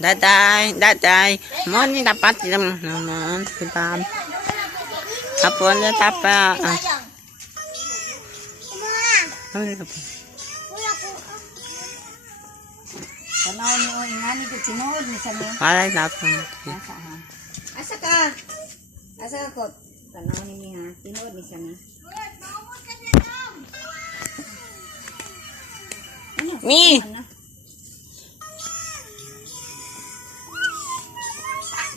Daday. Mo ni dapat naman. Kita. Hapon na tapa. Tanaw niyo ingani ko sinod ni sa niyo. Alay na po. Asa ka? Asa ka ko? Tanaw ni ha. Sinod ni sa niyo. Mi.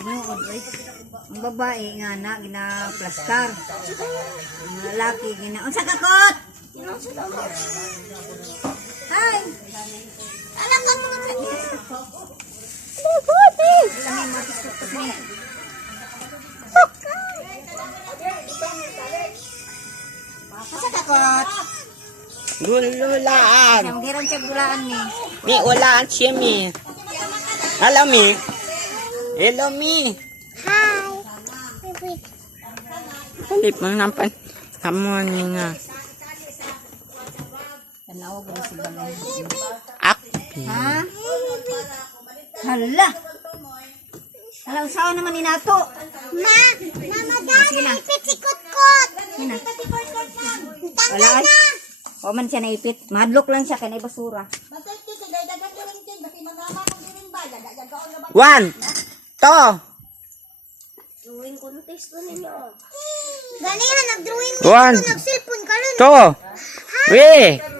Sinod oi. Ang babae nga na gina-plaster. Ang lalaki gina. Unsa ka kot? Hi. Alam ka mo na. Asa ka kot? Gululaan. Ang giran sa gulaan ni. Mi, ulaan siya, Mi. Hello, Mi. Hello, Mi. Hi. Halip mo naman. Kamu nga. Tanaw ko si balay. Ha? Hala. Hala, usawa naman ni nato. Ma, namadami ipit si Kutkot. Hina. Tanggal na. O man siya naipit. Madlok lang siya kay basura. 1, 2, Drawing contest ko ninyo. Ganihan, nag-drawing One. nito. Nag-cellphone ka rin. 2, 3,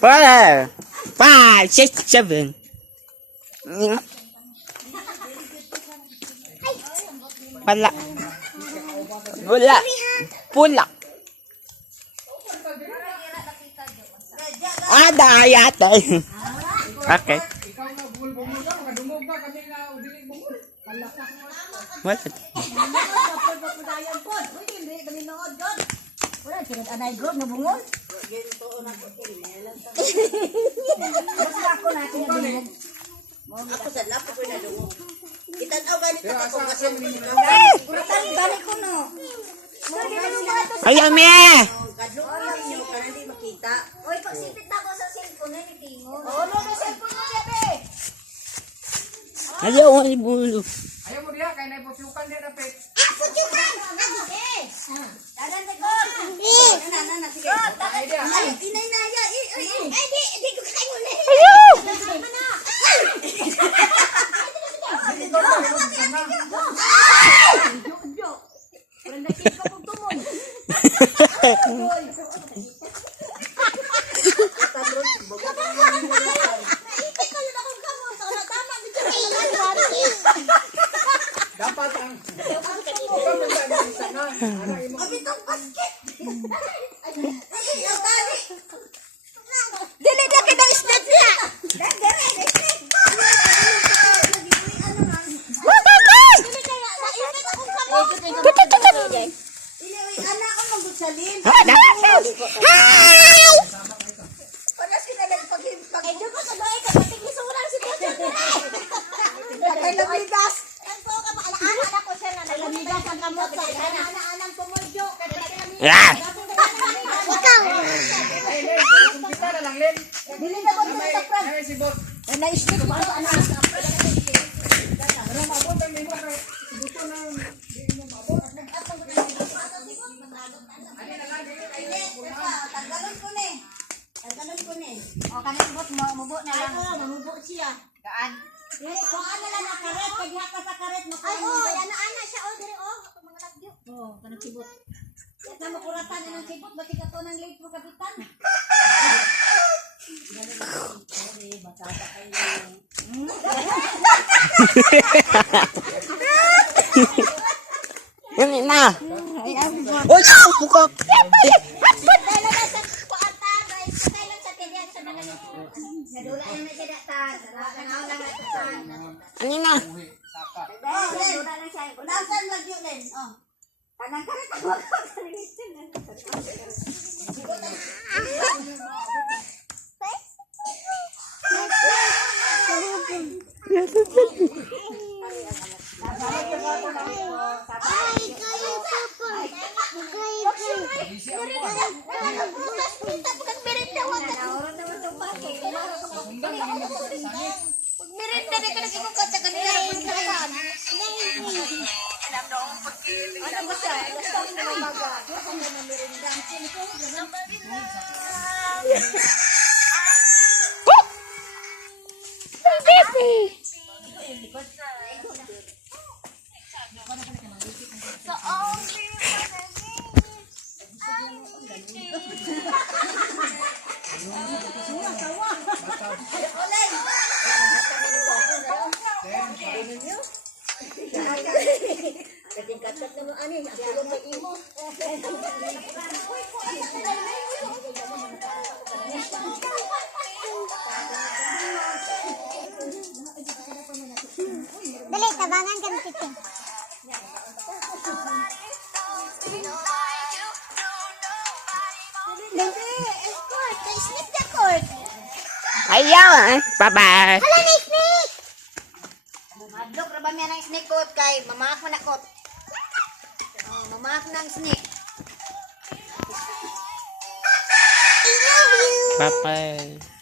4, 5, 6, 7. Wala. Wala. Pula. Ada. Okay. Wala. Anay group na bungol. Ako sa lapo ko na doon. Itanaw ganito ako kasi Kuratan balik ko no. Ayaw, me! kadlong ninyo kana di makita. Oy, pagsipit na ko sa cellphone ni Tingo. Ano na cellphone mo bebe? Ayaw, ay bulo. Ayaw mo diha kay nay pusyukan diha na pet. Dagan sa ko. Na sige. Ay diha. Ay, inay na ya. Ay, di ko kayo na. Dapat ang Dili na kita isdat niya. Anak ko magutsalin. Hi! Wala sila nagpag-impag. Ay, doon ko sa doy ka. Pating isuran si Kutkot. Kay lamigas. Ako ka pa. Anak ko siya na. Nalamigas ang kamot sa. Anak-anak tumulyo. Yeah. Ikaw. kita na lang len. Dili na ko sa prad. Nay si bot. Na-stick ko sa anak. Pero mabot ang limo kay dito na di mo mabot. Tanggalon ko ni. Tanggalon ko ni. O kanang bot mo mubo na Ay, lang. mamubo siya. Gaan. Dili ko ana lang na karet, kay diha ka sa karet mo. Ay, oh. Ana-ana siya. Oh, diri. Oh. Ako mga lagyo. Oh, kanang sibot. At na makuratan ng sibot, bati ka to ng late mo kapitan. Yan na. Uy, buka. Dahil na sa kuata. Dahil lang sa kanya. Sa mga nadula na siya datan. Nanaw lang at saan. Ano na? Nadula lang siya. Unasan lagyo len. Oh. Kanang karet ako. Pag-mirita na ka ka sa kanila na puntahan. Ano ba siya? Gusto ko na umaga. Gusto ko na merinda. Katingkat naman ani, ako may imo. Dali, tabangan kami kita. Dali, escort. Snip the court. Ayaw, bye-bye. Hala na snake. Madlok ra ba may nang snake coat kay mamaak man ako. Oh, mamaak nang snake. I love you. Bye-bye.